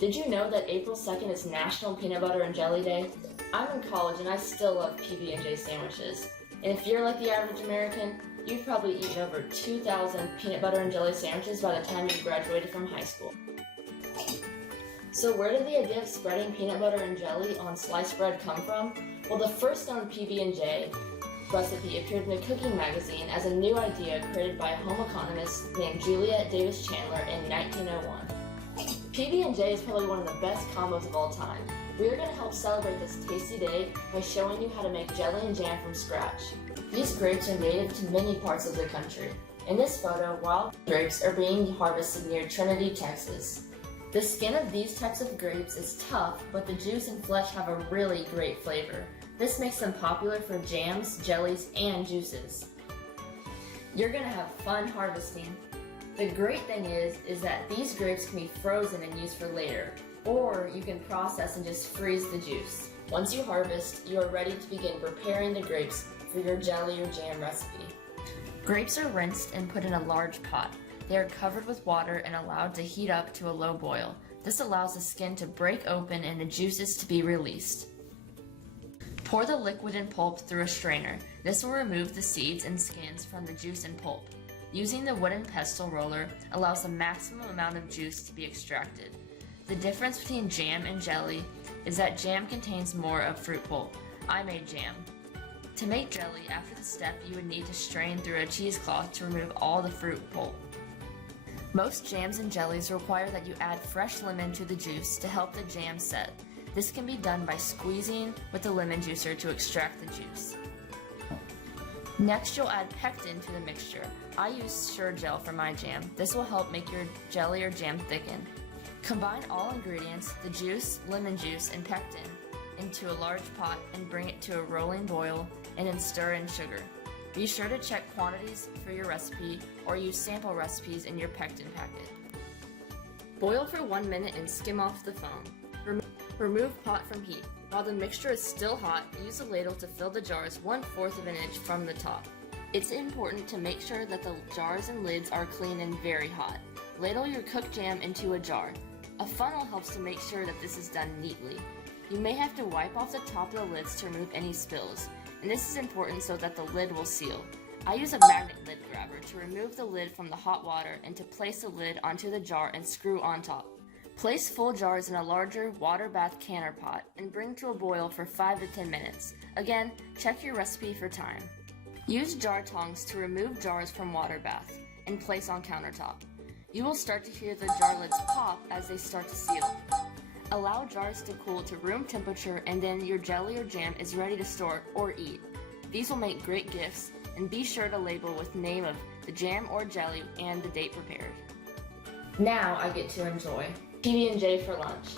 Did you know that April 2nd is National Peanut Butter and Jelly Day? I'm in college and I still love PB&J sandwiches. And if you're like the average American, you've probably eaten over 2,000 peanut butter and jelly sandwiches by the time you graduated from high school. So where did the idea of spreading peanut butter and jelly on sliced bread come from? Well, the first known PB&J recipe appeared in a cooking magazine as a new idea created by a home economist named Juliet Davis Chandler in 1901. PB&J is probably one of the best combos of all time. We are going to help celebrate this tasty day by showing you how to make jelly and jam from scratch. These grapes are native to many parts of the country. In this photo, wild grapes are being harvested near Trinity, Texas. The skin of these types of grapes is tough, but the juice and flesh have a really great flavor. This makes them popular for jams, jellies, and juices. You're going to have fun harvesting. The great thing is that these grapes can be frozen and used for later, or you can process and just freeze the juice. Once you harvest, you are ready to begin preparing the grapes for your jelly or jam recipe. Grapes are rinsed and put in a large pot. They are covered with water and allowed to heat up to a low boil. This allows the skin to break open and the juices to be released. Pour the liquid and pulp through a strainer. This will remove the seeds and skins from the juice and pulp. Using the wooden pestle roller allows the maximum amount of juice to be extracted. The difference between jam and jelly is that jam contains more of fruit pulp. I made jam. To make jelly, after the step, you would need to strain through a cheesecloth to remove all the fruit pulp. Most jams and jellies require that you add fresh lemon to the juice to help the jam set. This can be done by squeezing with the lemon juicer to extract the juice. Next, you'll add pectin to the mixture. I use Sure Gel for my jam. This will help make your jelly or jam thicken. Combine all ingredients, the juice, lemon juice, and pectin, into a large pot and bring it to a rolling boil and then stir in sugar. Be sure to check quantities for your recipe or use sample recipes in your pectin packet. Boil for 1 minute and skim off the foam. Remove pot from heat. While the mixture is still hot, use a ladle to fill the jars 1/4 of an inch from the top. It's important to make sure that the jars and lids are clean and very hot. Ladle your cooked jam into a jar. A funnel helps to make sure that this is done neatly. You may have to wipe off the top of the lids to remove any spills, and this is important so that the lid will seal. I use a magnet lid grabber to remove the lid from the hot water and to place the lid onto the jar and screw on top. Place full jars in a larger water bath canner pot and bring to a boil for 5 to 10 minutes. Again, check your recipe for time. Use jar tongs to remove jars from water bath and place on countertop. You will start to hear the jar lids pop as they start to seal. Allow jars to cool to room temperature and then your jelly or jam is ready to store or eat. These will make great gifts, and be sure to label with name of the jam or jelly and the date prepared. Now I get to enjoy PB&J for lunch.